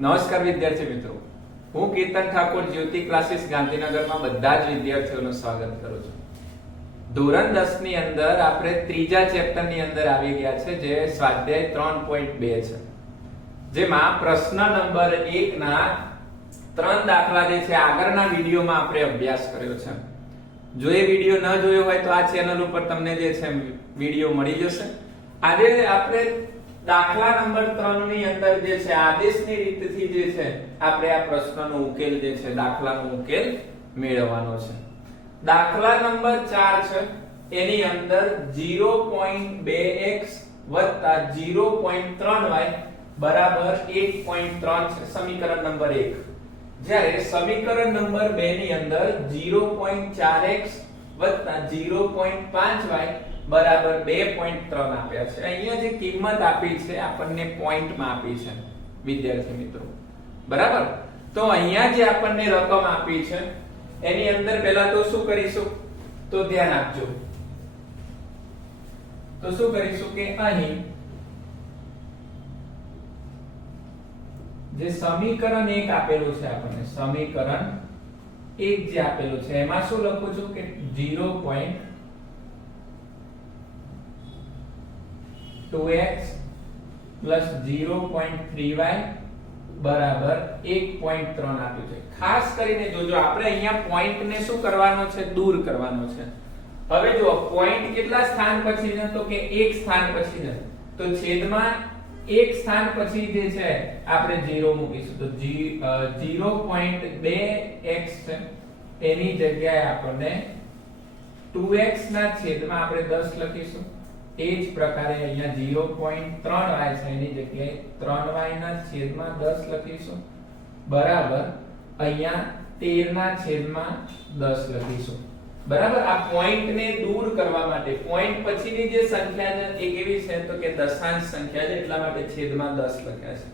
નમસ્કાર વિદ્યાર્થી મિત્રો, હું કીર્તન ઠાકોર જ્યોતિ ક્લાસીસ ગાંધીનગરમાં બધા જ વિદ્યાર્થીઓનું સ્વાગત કરું છું. ધોરણ 10 ની અંદર આપણે ત્રીજા ચેપ્ટર ની અંદર આવી ગયા છે, જે સ્વાધ્યાય 3.2 છે, જેમાં પ્રશ્ન નંબર 1 ના 3 દાખલા જે છે આગળના વિડિયોમાં આપણે અભ્યાસ કર્યો છે. જો એ વિડિયો ન જોયો હોય તો આ ચેનલ ઉપર તમને જે છે વિડિયો મળી જશે. આજે આપણે દાખલા નંબર 3 ની અંદર જે છે આદેશની રીતથી જે છે આપણે આ પ્રશ્નનો ઉકેલ જે છે દાખલાનો ઉકેલ મેળવવાનો છે. દાખલા નંબર 4 છે, એની અંદર 0.2x 0.3y બરાબર 1.3 છે સમીકરણ નંબર 1. જ્યારે સમીકરણ નંબર 2 ની અંદર 0.4x 0.5y બરાબર 2.3 આપ્યા છે. અહીંયા જે કિંમત આપી છે આપણને પોઈન્ટમાં આપી છે વિદ્યાર્થી મિત્રો, બરાબર. તો અહીંયા જે આપણને રકમ આપી છે એની અંદર પહેલા તો શું કરીશું, તો ધ્યાન આપજો. તો શું કરીશું કે અહીં જે સમીકરણ 1 આપેલું છે આપણને, સમીકરણ 1 જે આપેલું છે એમાં શું લખું છું કે 0.2x plus 0.3y બરાબર 1.3 આપ્યું છે. ખાસ કરીને જોજો, આપણે અહીંયા પોઈન્ટ ને શું કરવાનો છે, દૂર કરવાનો છે. હવે જો પોઈન્ટ કેટલા સ્થાન પછી છે, તો કે એક સ્થાન પછી છે, તો છેદમાં એક સ્થાન પછી જે છે આપણે 0 મૂકીશું. તો 0.2x છે એની જગ્યાએ આપણને 2x ના છેદમાં આપણે 10 લખીશું. એ જ પ્રકારે અહીંયા 0.3y છે એની જગ્યાએ 3y ના છેદમાં 10 લખીશું બરાબર અહીંયા 13 ના છેદમાં 10 લખીશું. બરાબર. આ પોઈન્ટ ને દૂર કરવા માટે પોઈન્ટ પછીની જે સંખ્યા છે એ કેવી છે, તો કે દશાંશ સંખ્યા છે, એટલા માટે છેદમાં 10 લખ્યા છે.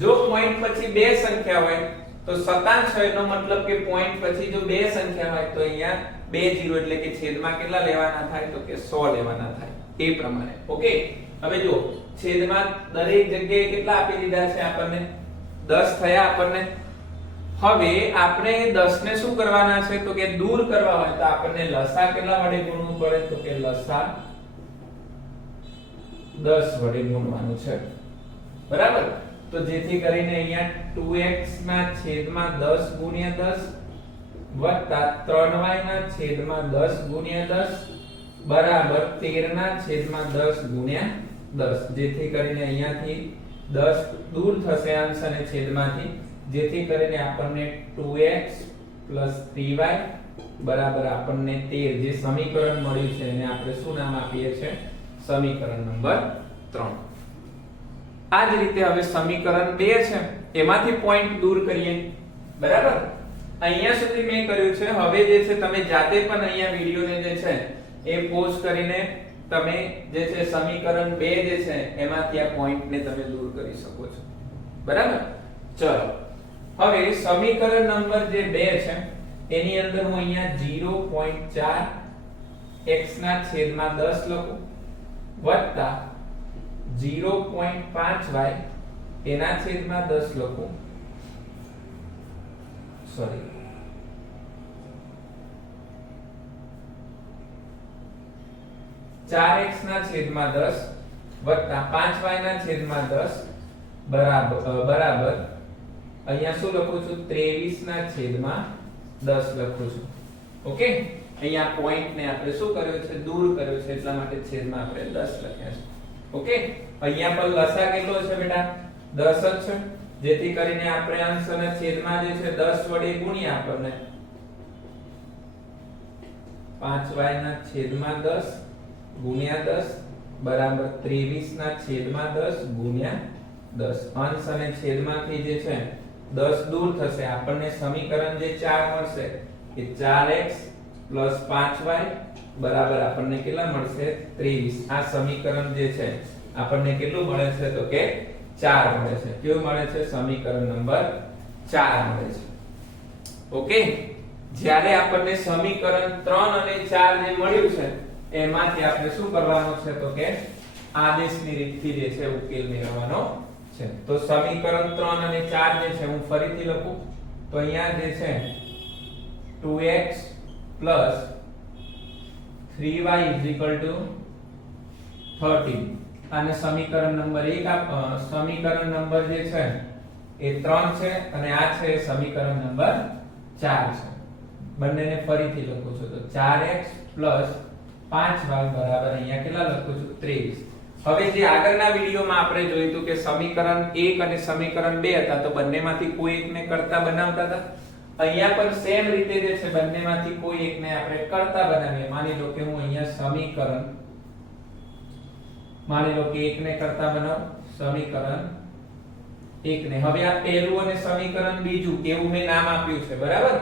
જો પોઈન્ટ પછી બે સંખ્યા હોય તો શતાંશ હોય, એનો મતલબ કે પોઈન્ટ પછી જો બે સંખ્યા હોય તો અહીંયા 2 0 એટલે કે છેદમાં કેટલા લેવાના થાય, તો કે 100 લેવાના થાય. એ પ્રમાણે ઓકે. હવે જો છેદમાં દરેક જગ્યાએ કેટલા આપી દીધા છે આપણને, 10 થયા આપણને. હવે આપણે 10 ને શું કરવાના છે, તો કે દૂર કરવા હોય તો આપણને લસા કેટલા વડે ગુણવું પડે, તો કે લસા 10 વડે ગુણવાનું છે. બરાબર. તો જેથી કરીને અહીંયા 2x ના છેદમાં 10 ગુણ્યા 10 વત્તા 3y ના છેદમાં 10 ગુણ્યા 10 બરાબર 13 ના છેદમાં 10 ગુણ્યા 10. જેથી કરીને અહીંયાથી 10 દૂર થશે અંશ અને છેદમાંથી, જેથી કરીને આપણને 2x 3y બરાબર આપણને 13 જે સમીકરણ મળ્યું છે એને આપણે શું નામ આપીએ છીએ, સમીકરણ નંબર 3. આ જ રીતે હવે સમીકરણ 2 છે એમાંથી પોઈન્ટ દૂર કરીએ. બરાબર. અહીંયા સુધી મેં કર્યું છે. હવે જે છે તમે જાતે પણ અહીંયા વિડિયોને જે છે એ પોઝ કરીને તમે જે છે સમીકરણ 2 જે છે એમાંથી આ પોઈન્ટને તમે દૂર કરી શકો છો. બરાબર. ચલો હવે સમીકરણ નંબર જે 2 છે એની અંદર હું અહીંયા 0.4 x ના છેદમાં 10 લખું વત્તા 0.5y એના છેદમાં 10 લખું. સોરી, x ના છેદમાં 10 વત્તા 5y ના છેદમાં 10 બરાબર અહીંયા શું લખું છું, 23 ના છેદમાં 10 લખું છું. ઓકે. અહીંયા પોઈન્ટ ને આપણે શું કર્યો છે, દૂર કર્યો છે, એટલા માટે છેદમાં આપણે 10 લખ્યા છે. ઓકે. અહીંયા પણ લસા કેટલો છે બેટા, 10 જ છે. જેથી કરીને આપણે અંશ અને છેદમાં જે છે 10 વડે ગુણ્યા આપણને 5y ના છેદમાં 10 ગુણ્યા 10 બરાબર 23 ના છેદમાં 10 ગુણ્યા 10. અંશ અને છેદમાંથી જે છે 10 દૂર થશે, આપણને સમીકરણ જે 4 મળશે એ 4x 5y બરાબર આપણને કેટલા મળશે, 23. આ સમીકરણ જે છે આપણને કેટલું મળે છે, તો કે 4 મળે છે. કેવું મળે છે, સમીકરણ નંબર 4 મળે છે. ઓકે. જ્યારે આપણને સમીકરણ 3 અને 4 જે મળ્યું છે એમાંથી આપણે શું કરવાનું છે, તો કે આદેશની રીતથી જે છે ઉકેલ મેળવવાનો છે. તો સમીકરણ 3 અને 4 જે છે હું ફરીથી લખું તો અહીંયા જે છે 2x 3y 13 અને સમીકરણ નંબર 1 સમીકરણ નંબર જે છે એ 3 છે અને આ છે સમીકરણ નંબર 4 છે. બંનેને ફરીથી લખું છું તો 4x 5y બરાબર અહીંયા કેટલા લખું છું 23. હવે જે આગળના વિડિયોમાં આપણે જોયું હતું કે સમીકરણ 1 અને સમીકરણ 2 હતા તો બંનેમાંથી કોઈ એકને કરતા બનાવતા હતા. અહીંયા પણ સેમ રીતે જે છે બંનેમાંથી કોઈ એકને આપણે કરતા બનાવીએ. માની લો કે હું અહીંયા સમીકરણ માની લો કે એકને કરતા બનાવું સમીકરણ એકને. હવે આ પહેલું અને સમીકરણ બીજું કેવું મેં નામ આપ્યું છે બરાબર.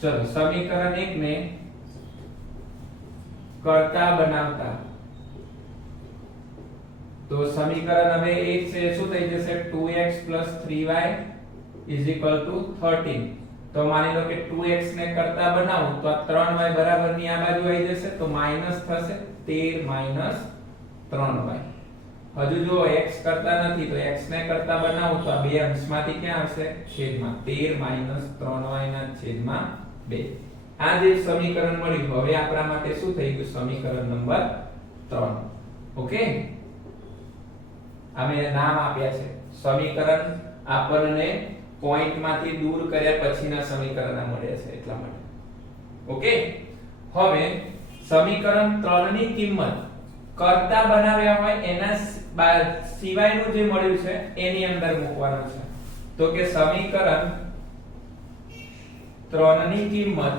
ચલો સમીકરણ એકને કરતા બનાવતા તો સમીકરણ હવે એક છે શું થઈ જશે 2x 3y 13. તો માની લો કે 2x ને કરતા બનાવું તો આ 3y બરાબર ની આ બાજુ આવી જશે તો માઈનસ થશે 13 3y. હજુ જો x કરતા નથી તો x ને કરતા બનાવું તો આ બે અંશમાંથી ક્યાં આવશે છેદમાં 13 3y ના છેદમાં 2. આ જે સમીકરણ મળ્યું હવે આપણા માટે શું થઈ ગયું સમીકરણ નંબર 3. ઓકે અમે નામ આપ્યા છે સમીકરણ આપણને પોઈન્ટ માંથી દૂર કર્યા પછીના સમીકરણ મળ્યા છે એટલા માટે. ઓકે હવે સમીકરણ 3 ની કિંમત કરતા બનાવ્યા હોય એના સિવાયનું જે મળ્યું છે એની અંદર મૂકવાનું છે. તો કે સમીકરણ 3 ની કિંમત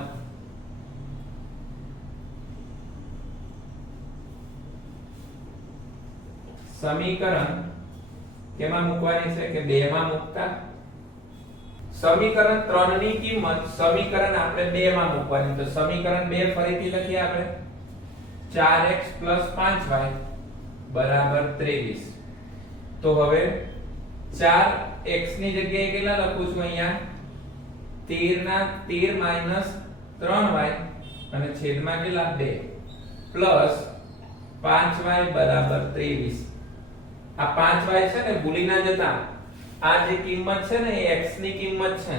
સમીકરણ કેમાં મૂકવાની છે કે 2 માં મૂકતા સમીકરણ 3 ની કિંમત સમીકરણ આપણે 2 માં મૂકવાની. તો સમીકરણ 2 ફરીથી લખીએ આપણે 4x 5y બરાબર 23. તો હવે 4x ની જગ્યાએ કેટલા લખું છું અહીંયા 13 3y અને છેદમાં કેટલા 2 પ્લસ 5y બરાબર 23. આ 5y છે ને ભૂલી ના જતા આ જે કિંમત છે ને એ x ની કિંમત છે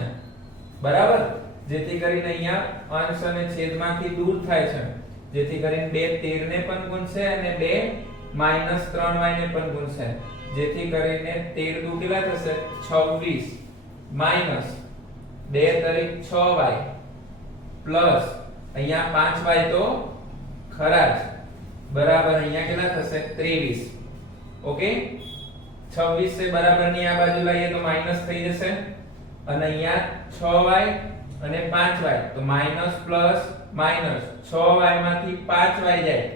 બરાબર. જેથી કરીને અહીંયા અંશ અને છેદમાંથી દૂર થાય છે જેથી કરીને 2 13 ને પણ ગુણશે અને 2 3y ને પણ ગુણશે જેથી કરીને 13 દુ કેટલા થશે 26 માઈનસ 2 તરીક 6y પ્લસ અહીંયા 5y તો ખરા જ બરાબર અહીંયા કેટલા થશે 23. ઓકે 26 से बराबर ની આ બાજુ લઈએ તો માઈનસ થઈ જશે અને અહીંયા 6y અને 5y તો માઈનસ પ્લસ માઈનસ 6y માંથી 5y જાય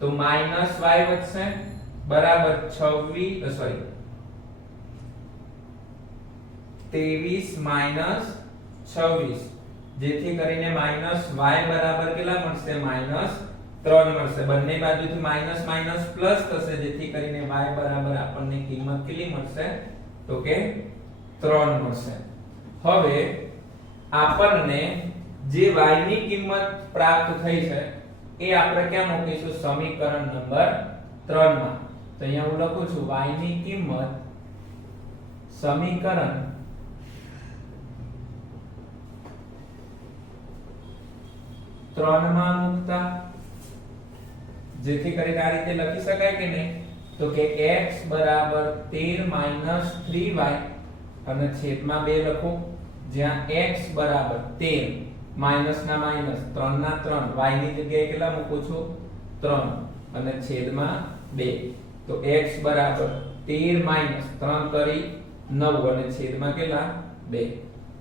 તો માઈનસ y વધશે બરાબર 23 માઈનસ 26 જેથી કરીને માઈનસ y બરાબર કેટલા મળશે માઈનસ 3 મળશે. બંને બાજુથી માઈનસ માઈનસ પ્લસ થશે જેથી કરીને y બરાબર આપણને કિંમત કેટલી મળશે તો કે 3 મળશે. હવે આપણને જે y ની કિંમત પ્રાપ્ત થઈ છે એ આપણે ક્યાં મૂકીશું સમીકરણ નંબર 3 માં. તો અહીંયા હું લખું છું y ની કિંમત સમીકરણ 3 માં મૂકતા જેથી કરીને આ રીતે લખી શકાય કે નહીં તો કે x બરાબર 13 3y અને છેદમાં 2 લખો જ્યાં x બરાબર 13 માઈનસ ના માઈનસ 3 ના 3 y ની જગ્યાએ કેટલા મૂકું છું 3 અને છેદમાં 2 તો x બરાબર 13 3 કરી 9 અને છેદમાં કેટલા 2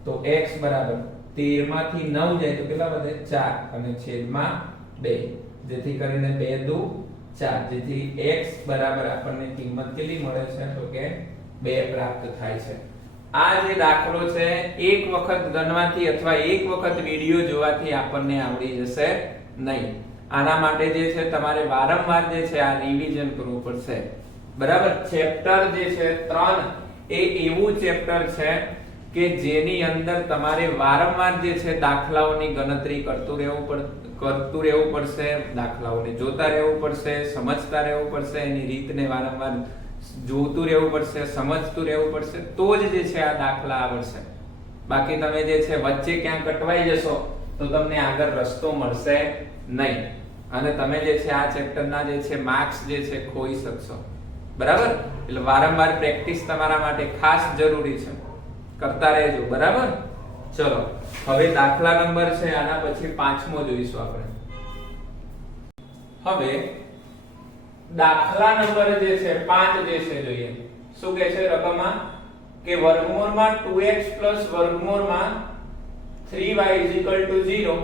તો x બરાબર 13 માંથી 9 જાય તો કેટલા વધે 4 અને છેદમાં 2 જેથી કરીને 2 દુ 4 જેથી x બરાબર આપણને કિંમત કેટલી મળે છે તો કે 2 પ્રાપ્ત થાય છે. આ જે દાખલો છે એક વખત ગણવાથી અથવા એક વખત વિડિયો જોવાથી આપણને આવડી જશે નહીં. આના માટે જે છે તમારે વારંવાર જે છે આ રિવિઝન કરવું પડશે બરાબર. ચેપ્ટર જે છે 3 એ એવું ચેપ્ટર છે કે જેની અંદર તમારે વારંવાર જે છે દાખલાઓની ગણતરી કરતું રહેવું પડશે, દાખલાઓને જોતા રહેવું પડશે, સમજતા રહેવું પડશે, એની રીતને વારંવાર જોતું રહેવું પડશે, સમજતું રહેવું પડશે, તો જ જે છે આ દાખલા આવડશે. બાકી તમે જે છે વચ્ચે ક્યાં કટવાઈ જશો તો તમને આગળ રસ્તો મળશે નહીં અને તમે જે છે આ ચેપ્ટરના જે છે માર્ક્સ જે છે ખોઈ શકશો. બરાબર? એટલે વારંવાર પ્રેક્ટિસ તમારા માટે ખાસ જરૂરી છે, કરતા રહેજો. બરાબર? ચલો હવે દાખલા નંબર છે આના પછી 5મો જોઈશું આપણે. હવે દાખલા નંબર જે છે 5 જે છે જોઈએ. શું કહે છે રકમમાં કે વર્ગમૂળમાં 2x વર્ગમૂળમાં 3y 0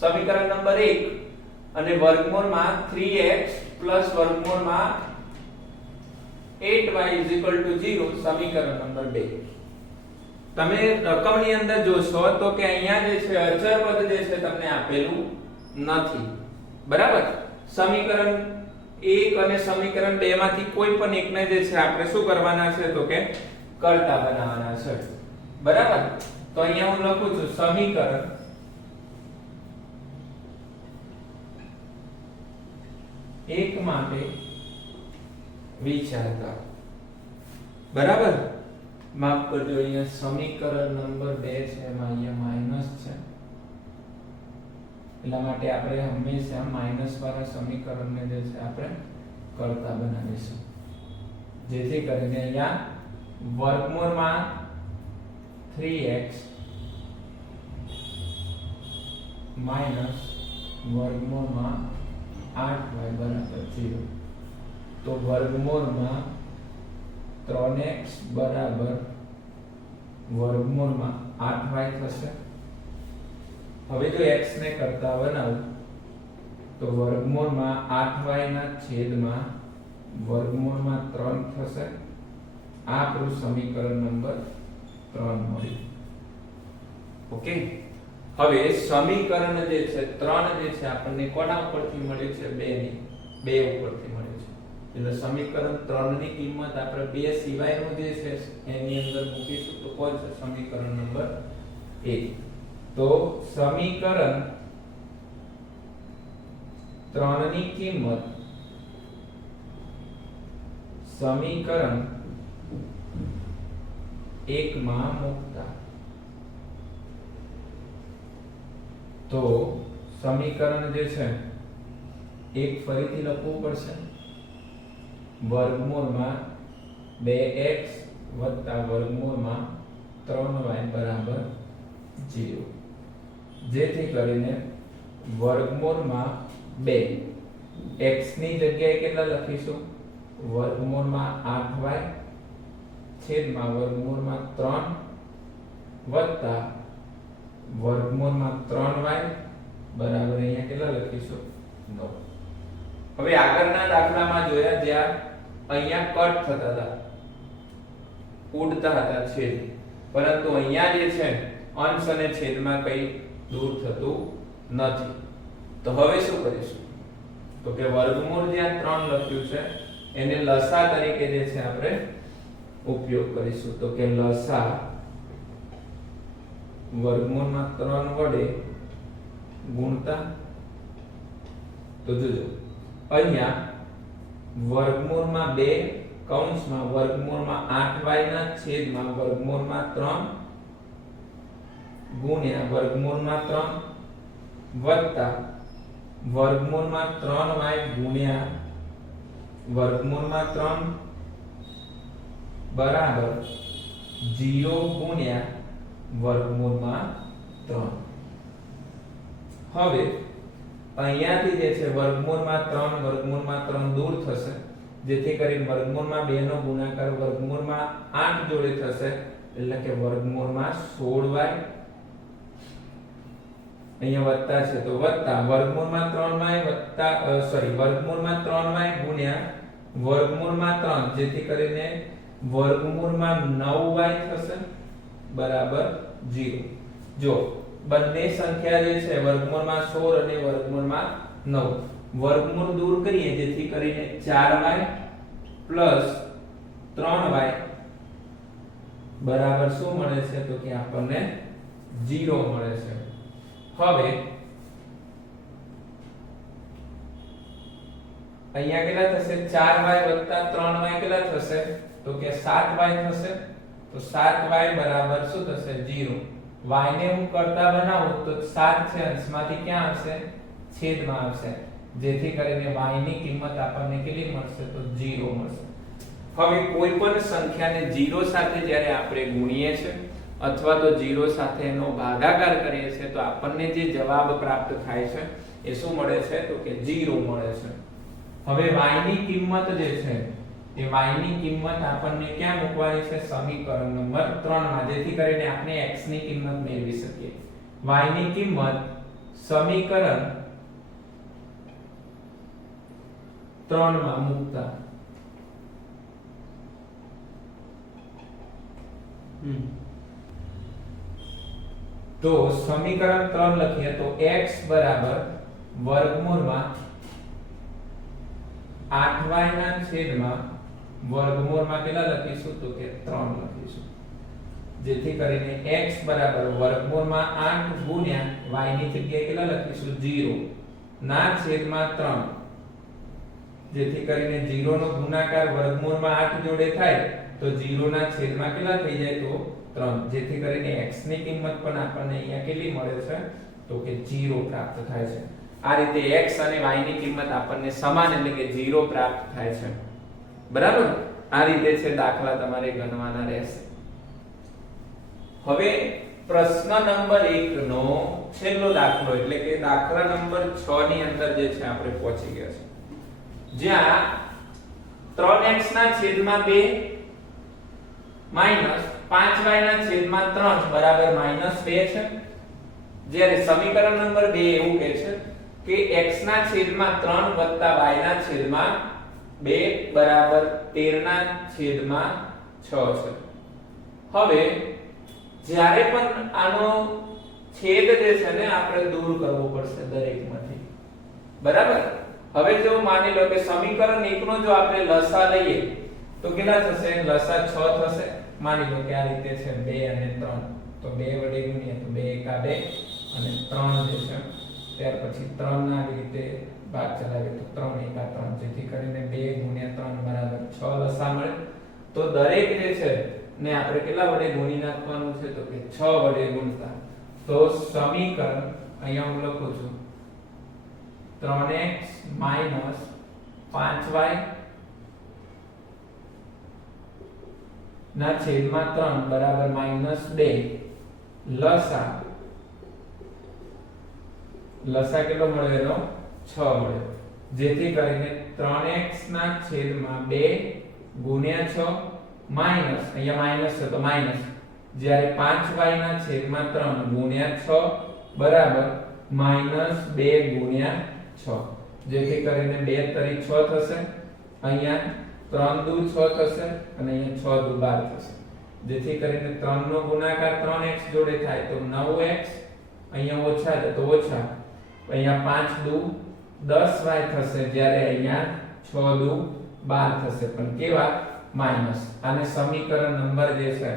સમીકરણ નંબર 1 અને વર્ગમૂળમાં 3x વર્ગમૂળમાં 8y 0 સમીકરણ નંબર 2. તમે રકમની અંદર જોશો તો કે અહીંયા જે છે અચર પદ જે છે તમને આપેલું નથી. બરાબર? સમીકરણ 1 અને સમીકરણ 2 માંથી કોઈ પણ એકને જે છે આપણે શું કરવાના છે તો કે કરતા બનાવવાના છે. બરાબર? તો અહીંયા હું લખું છું સમીકરણ 1 માટે વિચારતા. બરાબર? માફ કરજો, અહીંયા સમીકરણ નંબર 2 છે એમાં અહીંયા માઈનસ છે એટલા માટે આપણે હંમેશા માઈનસ વાળા સમીકરણને જે છે આપણે કરતા બનાવીશું, જેથી કરીને અહીંયા વર્ગમૂળમાં 3x માઈનસ વર્ગમૂળમાં 8y બરાબર 0. તો વર્ગમૂળમાં 3x બરાબર વર્ગમૂળમાં 8y થશે. હવે જો x ને કરતા બનાવું તો વર્ગમૂળમાં 8y ના છેદમાં વર્ગમૂળમાં 3 થશે. આ આપણું સમીકરણ નંબર 3 મળ્યું. ઓકે, હવે સમીકરણ જે છે 3 જે છે આપણને કોના ઉપરથી મળ્યું છે? 2 ઉપરથી મળ્યું છે. એટલે સમીકરણ 3 ની કિંમત આપણે 2 સિવાયનું જે છે એની અંદર મૂકીશું તો કોણ છે? સમીકરણ નંબર 1. તો સમીકરણ 3 ની કિંમત સમીકરણ 1 માં મૂકતા તો સમીકરણ જે છે એક ફરીથી લખવું પડશે. વર્ગમૂળમાં 2x વર્ગમૂળમાં 3y બરાબર 0, જેથી કરીને વર્ગમૂળમાં 2 x ની જગ્યાએ કેટલા લખીશું? વર્ગમૂળમાં 8y છેદમાં વર્ગમૂળમાં 3 વત્તા વર્ગમૂળમાં 3y બરાબર અહીંયા કેટલા લખીશું? 9. હવે આગળના દાખલામાં જોયા જ્યાં અહીંયા કટ થતા હતા, ઉડતા હતા છેદ, પરંતુ અહીંયા જે છે અંશ અને છેદમાં કઈ દૂર થતું નથી. તો હવે શું કરીશું તો કે વર્ગમૂળ જ્યાં 3 લખ્યું છે એને લસા તરીકે જે છે આપણે ઉપયોગ કરીશું. તો કે લસા વર્ગમૂળમાં 3 વડે ગુણતા. તો જોજો અહીંયા વર્ગમૂળમાં 2 કૌંસમાં વર્ગમૂળમાં 8y ના છેદમાં વર્ગમૂળમાં 3 ગુણ્યા વર્ગમૂળમાં 3 વત્તા વર્ગમૂળમાં 3y ગુણ્યા વર્ગમૂળમાં 3 બરાબર 0 ગુણ્યા વર્ગમૂળમાં 3. હવે અહીંયાથી જે છે વર્ગમૂળમાં 3 દૂર થશે, જેથી કરીને વર્ગમૂળમાં 2 નો ગુણાકાર વર્ગમૂળમાં 8 જોડે થશે એટલે કે વર્ગમૂળમાં 16y. અહીંયા વત્તા છે તો વત્તા વર્ગમૂળમાં 3y વત્તા વર્ગમૂળમાં 3y ગુણ્યા વર્ગમૂળમાં 3, જેથી કરીને વર્ગમૂળમાં 9y થશે બરાબર 0. જો બંને સંખ્યા જે છે વર્ગમૂળમાં 16 અને વર્ગમૂળમાં 9 વર્ગમૂળ દૂર કરીએ જેથી કરીને 4y પ્લસ 3y બરાબર શું મળે છે તો કે આપણને 0 મળે છે. હવે અહીંયા કેટલા થશે 4y + 3y કેટલા થશે તો કે 7y થશે તો 7y બરાબર શું થશે 0 y ને હું કરતા બનાવું તો 7 છે અંશમાંથી ક્યાં આવશે છેદમાં આવશે જેથી કરીને y ની કિંમત આપણને કેટલી મળશે તો 0 મળશે હવે કોઈ પણ સંખ્યાને 0 સાથે જ્યારે આપણે ગુણીએ છીએ અથવા તો 0 સાથે એનો ભાગાકાર કરીએ છીએ તો આપણને જે જવાબ પ્રાપ્ત થાય છે એ શું મળે છે તો કે 0 મળે છે હવે y ની કિંમત જે છે એ y ની કિંમત આપણને ક્યાં મૂકવાની છે સમીકરણ નંબર 3 માં જેથી કરીને આપણે x ની કિંમત મેળવી શકીએ y ની કિંમત સમીકરણ 3 માં મૂકતા તો સમીકરણ 3 લખીએ તો x બરાબર વર્ગમૂળમાં 8y ના છેદમાં વર્ગમૂળમાં કેટલા લખીશું તો કે 3 લખીશું જેથી કરીને x બરાબર વર્ગમૂળમાં 8 ગુણ્યા y ની જગ્યાએ કેટલા લખીશું 0 ના છેદમાં 3 જેથી કરીને 0 નો ગુણાકાર વર્ગમૂળમાં 8 જોડે થાય તો 0 ના છેદમાં કેટલા થઈ જાય તો 3 જેથી કરીને x ની કિંમત પણ આપણને અહીંયા કેટલી મળે છે તો કે 0 પ્રાપ્ત થાય છે આ રીતે x અને y ની કિંમત આપણને સમાન એટલે કે 0 પ્રાપ્ત થાય છે બરાબર આ રીતે છે દાખલા તમારે ગણવાના રહેશે હવે પ્રશ્ન નંબર 1 નો છેલ્લો દાખલો એટલે કે દાખલા નંબર 6 ની અંદર જે છે આપણે પહોંચી ગયા છે જ્યાં 3x ના છેદમાં 2 માઈનસ 5y ના છેદમાં 3 બરાબર -2 છે જ્યારે સમીકરણ નંબર 2 એવું કહે છે કે x ના છેદમાં 3 વત્તા y ના છેદમાં 2 બરાબર 13 ના છેદમાં 6 છે હવે જ્યારે પણ આનો છેદ જે છે ને આપણે દૂર કરવો પડશે દરેકમાંથી બરાબર હવે જો માની લો કે સમીકરણ 1 નો જો આપણે લસા લઈએ તો કેટલા થશે લસા 6 થશે માની લો કે આ રીતે છે 2 અને 3 તો 2 વડે ગુણીએ તો 2 * 2 અને 3 જે છે ત્યાર પછી 3 ના આવી રીતે ભાગ ચલાવીએ તો 3 * 3 જેથી કરીને 2 * 3 બરાબર 6 લસા મળે તો દરેક જે છે ને આપણે કેટલા વડે ગુણી નાખવાનું છે તો કે 6 વડે ગુણતા તો સમીકરણ અહીંયા હું લખું છું 3x - 5y ના છેદમાં 3 બરાબર -2 લસા કેટલો મળે એનો 6 મળે જેથી કરીને 3x ના છેદમાં 2 ગુણ્યા 6 માઈનસ અહીંયા માઈનસ છે તો માઈનસ જ્યારે 5y ના છેદમાં 3 ગુણ્યા 6 બરાબર -2 ગુણ્યા 6 જેથી કરીને 2 તરી 6 થશે અહીંયા 3 દુ 6 થશે અને અહીંયા 6 દુ 12 થશે જેથી કરીને 3 નો ગુણાકાર 3x જોડે થાય તો 9x અહીંયા ઓછા છે તો ઓછા અહીંયા 5 દુ 10y થશે જ્યારે અહીંયા 6 દુ 12 થશે પણ કેવા માઈનસ આને સમીકરણ નંબર જે છે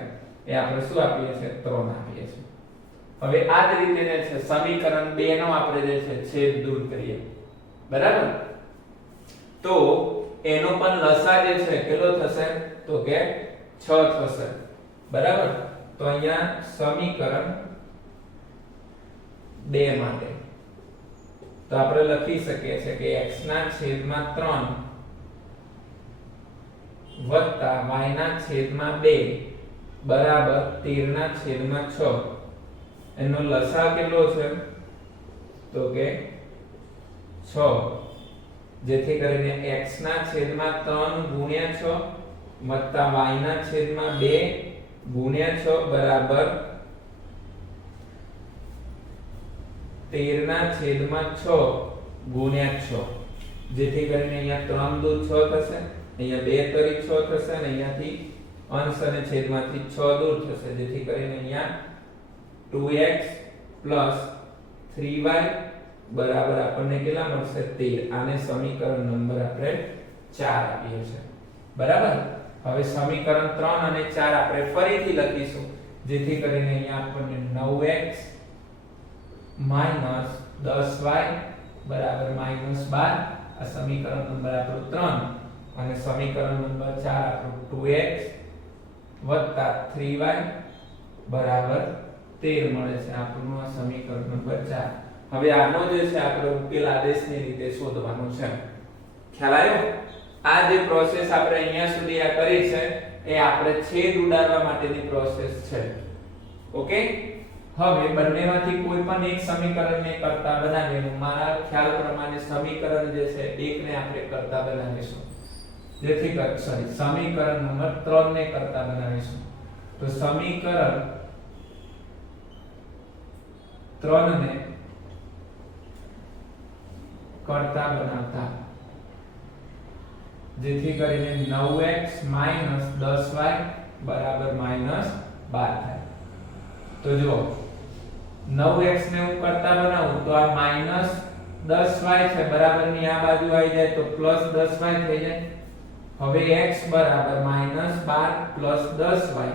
એ આપણે શું આપીએ છીએ 3 આપીએ છીએ હવે આ જ રીતે જે છે સમીકરણ 2 નો આપણે જે છે છેદ દૂર કરીએ બરાબર તો એનો પણ લસા જે છે કેટલો થશે તો કે 6 થશે બરાબર તો અહીંયા સમીકરણ 2 માટે તો આપણે લખી શકીએ છીએ કે x ના છેદમાં 3 વત્તા y ના છેદમાં 2 બરાબર 13 ના છેદમાં 6 એનો લસા કેટલો છે તો કે 6 જેથી કરીને x ના છેદમાં 3 ગુણ્યા 6 વત્તા y ના છેદમાં 2 ગુણ્યા 6 બરાબર 13 ના છેદમાં 6 ગુણ્યા 6 જેથી કરીને અહીંયા 3 દુ 6 થશે અહીંયા 2 તરી 6 થશે અને અહીંયાથી અંશ અને છેદમાંથી 6 દૂર થશે જેથી કરીને અહીંયા 2x 3y બરાબર આપણને કેટલા મળશે 13 આને સમીકરણ નંબર આપણે 4 આપીએ છે બરાબર હવે સમીકરણ 3 અને 4 આપણે ફરીથી લખીશું જેથી કરીને અહીંયા આપણને 9x - 10y બરાબર -12 આ સમીકરણ નંબર આપણો 3 અને સમીકરણ નંબર 4 આપણો 2x 3y બરાબર 13 મળે છે આપણું આ સમીકરણ નંબર 4. હવે આનો જે છે આપણે ઉકેલ આદેશની રીતે શોધવાનો છે. ખ્યાલ આવ્યો? આ જે પ્રોસેસ આપણે અહીંયા સુધી આ કરી છે એ આપણે છેદ ઉડાડવા માટેની પ્રોસેસ છે. ઓકે, હવે બંનેમાંથી કોઈ પણ એક સમીકરણને કરતા બનાવીશું. મારા ખ્યાલ પ્રમાણે સમીકરણ જે છે એકને આપણે કરતા બનાવીશું, જેથી સમીકરણ નંબર 3 ને કરતા બનાવીશું. તો સમીકરણ 3 ને કરતા બનાવતા, જેથી કરીને 9x 10y બરાબર -12 થાય. તો જો 9x ને હું કરતા બનાવું તો આ -10y છે બરાબર ની આ બાજુ આવી જાય તો +10y થઈ જાય. હવે x બરાબર -12 10y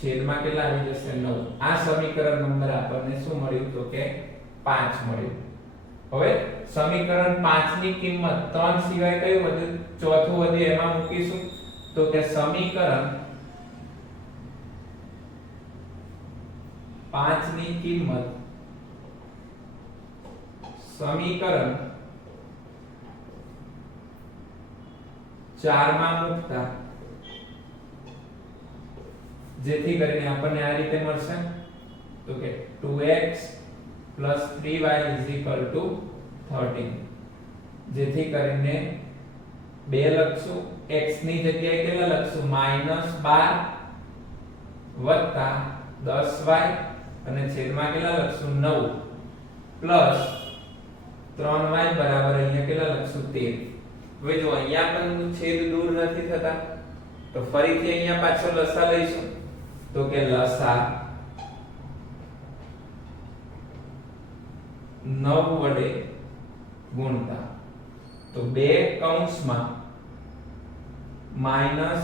છેદમાં કેટલા આવી જશે 9. આ સમીકરણ નંબર આપણને શું મળ્યું તો કે 5 મળ્યું. હવે સમીકરણ 5 ની કિંમત 3 સિવાય કયું વધ્યું? ચોથું વધ્યું, એમાં મૂકીશું તો કે સમીકરણ 5 ની કિંમત સમીકરણ 4 માં મૂકતા, જેથી કરીને આપણને આ રીતે મળશે તો કે 2x 3y 13. જેથી કરીને 2 લખશું, x ની જગ્યાએ કેટલા લખશું? -12 10y અને છેદમાં કેટલા લખશું? 9 પ્લસ 3y બરાબર અહીંયા કેટલા લખશું? 13. હવે જો અહીંયા પણ છેદ દૂર નથી થતા તો ફરીથી અહીંયા પાછો લસા લઈશું તો કે લસા 9 વડે ગુણતા, તો 2 કૌંસમાં -12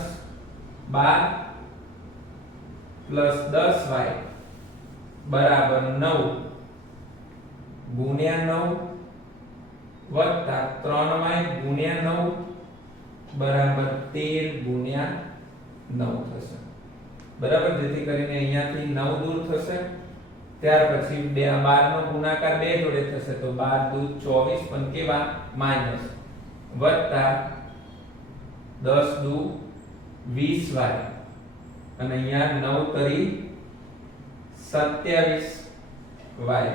પ્લસ 10y બરાબર 9 ગુણ્યા 9 વત્તા 3y ગુણ્યા 9 બરાબર 13 ગુણ્યા 9 થશે. બરાબર, જેથી કરીને અહીંયાથી 9 દૂર થશે. ત્યાર પછી 12 નો ગુણાકાર 2 જોડે થશે તો 12 દુ 24 પણ કેવા માઈનસ વત્તા 10 દુ 20y અને અહીંયા 9 તરી 27y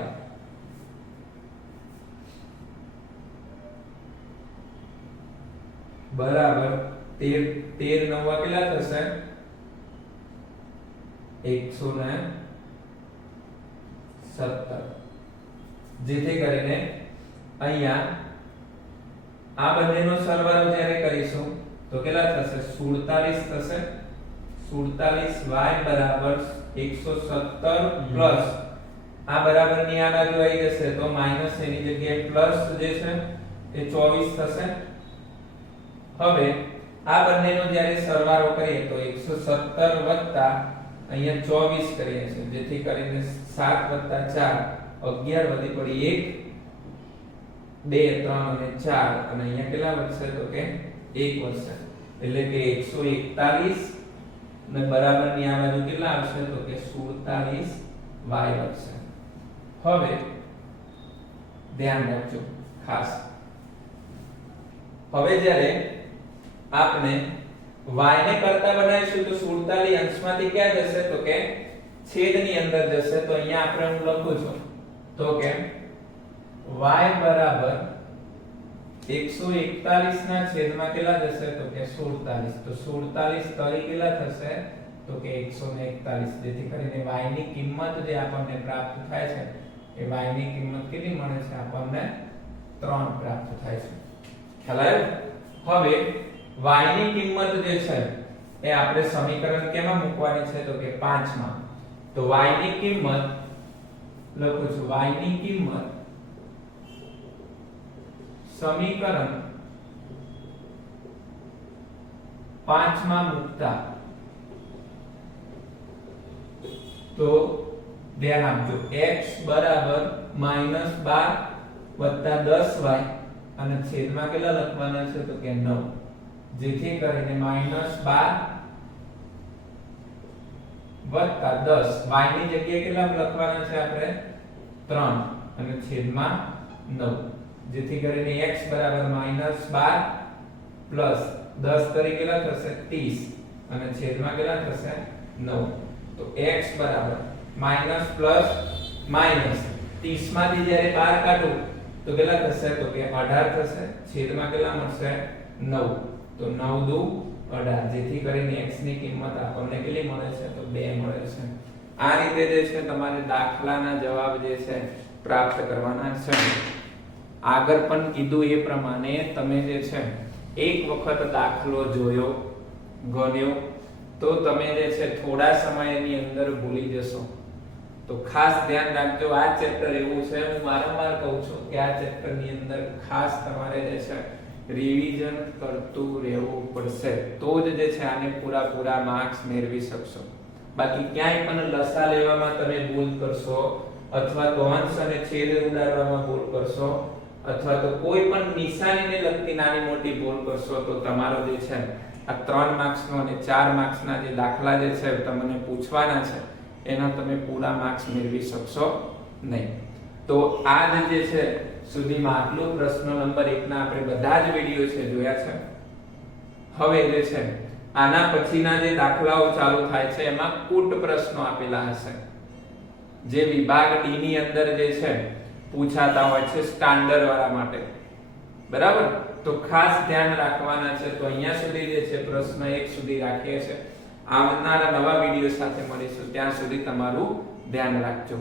બરાબર 13 નવા કેટલા થશે? 117. જેથી કરીને અહીંયા આ બંનેનો સરવાળો જ્યારે કરીશું તો કેટલા થશે? 47 થશે. 47y બરાબર 117 પ્લસ આ બરાબર ની આ બાજુ આવી જશે તો માઈનસ એની જગ્યાએ પ્લસ જે છે એ 24 થશે. હવે આ બંનેનો જ્યારે સરવાળો કરીએ તો 117 વત્તા અહીંયા 24 કરીએ છીએ, જેથી કરીને 7 વત્તા 4 11 વધી પડી 1 2 3 અને 4 અને અહીંયા કેટલા વધશે તો કે 1 વધશે, એટલે કે 141 ને બરાબર ની આ બાજુ કેટલા આવશે તો કે 47y વધશે. હવે ધ્યાન રાખજો ખાસ, હવે જ્યારે આપણે y ને કરતા બનાવીશું તો 47 અંશમાંથી ક્યાં જશે તો કે છેદની અંદર જશે. તો અહીંયા આપણે હું લખું છું તો કે y બરાબર 141 ના છેદમાં કેટલા જશે તો કે 47. તો 47 તરી કેટલા થશે તો કે 141. જેથી કરીને y ની કિંમત જે આપણને પ્રાપ્ત થાય છે એ y ની કિંમત કેટલી મળે છે આપણને 3 પ્રાપ્ત થાય છે. ખ્યાલ આવ્યો? હવે y ની કિંમત જે છે એ આપણે સમીકરણ કેમાં મૂકવાની છે તો કે 5 માં. તો y ની કિંમત લખું છું, y ની કિંમત સમીકરણ 5 માં મૂકતા તો ધ્યાન આપજો, x બરાબર -12 10y અને છેદમાં કેટલા લખવાના છે તો કે 9, જેથી કરીને -12 વત્તા 10 y ની જગ્યાએ કેટલા લખવાના છે આપણે 3 અને છેદમાં 9, જેથી કરીને x બરાબર -12 પ્લસ 10 તરીકે કેટલા થશે 30 અને છેદમાં કેટલા થશે 9. તો x બરાબર માઈનસ પ્લસ માઈનસ 30 માંથી જ્યારે 12 કાઢું તો કેટલા થશે તો કે 18 થશે, છેદમાં કેટલા મળશે 9. તો 9 દુ 18, જેથી કરીને x ની કિંમત આપણને કેટલી મળે છે તો 2 મળે છે. આ રીતે જે છે તમારે દાખલાના જવાબ જે છે પ્રાપ્ત કરવાના છે. આગળ પણ કીધું એ પ્રમાણે તમે જે છે એક વખત દાખલો જોયો ગણ્યો તો તમે જે છે થોડા સમયની અંદર ભૂલી જશો. તો ખાસ ધ્યાન રાખજો, આ ચેપ્ટર એવું છે, હું વારંવાર કહું છું કે આ ચેપ્ટર ની અંદર ખાસ તમારે જે છે રિવિઝન કરતું રહેવું પડશે, તો જ જે છે આને પૂરા માર્ક્સ મેળવી શકશો. બાકી ક્યાંય પણ લસા લેવામાં તમે ભૂલ કરશો અથવા તો અંશ અને છેદ ઉડાડવામાં ભૂલ કરશો અથવા તો કોઈ પણ નિશાનીને લગતી નાની મોટી ભૂલ કરશો તો તમારો જે છે આ 3 માર્ક્સનો અને 4 માર્ક્સના જે દાખલા જે છે તમને પૂછવાના છે એના તમે પૂરા માર્ક્સ મેળવી શકશો નહીં. તો આ જે છે સુધીમાં આટલું પ્રશ્ન નંબર 1 ના આપણે બધા જ વિડિયો છે જોયા છે. હવે જે છે આના પછીના જે દાખલાઓ ચાલુ થાય છે એમાં કુટ પ્રશ્નો આપેલા હશે, જે વિભાગ ડી ની અંદર જે છે પૂછાતા હોય છે સ્ટાન્ડર્ડ વાળા માટે, બરાબર. તો ખાસ ધ્યાન રાખવાના છે. તો અહીંયા સુધી જે છે પ્રશ્ન 1 સુધી રાખીએ છીએ. આવનારા નવા વિડિયો સાથે મળીશું, ત્યાં સુધી તમારું ધ્યાન રાખજો.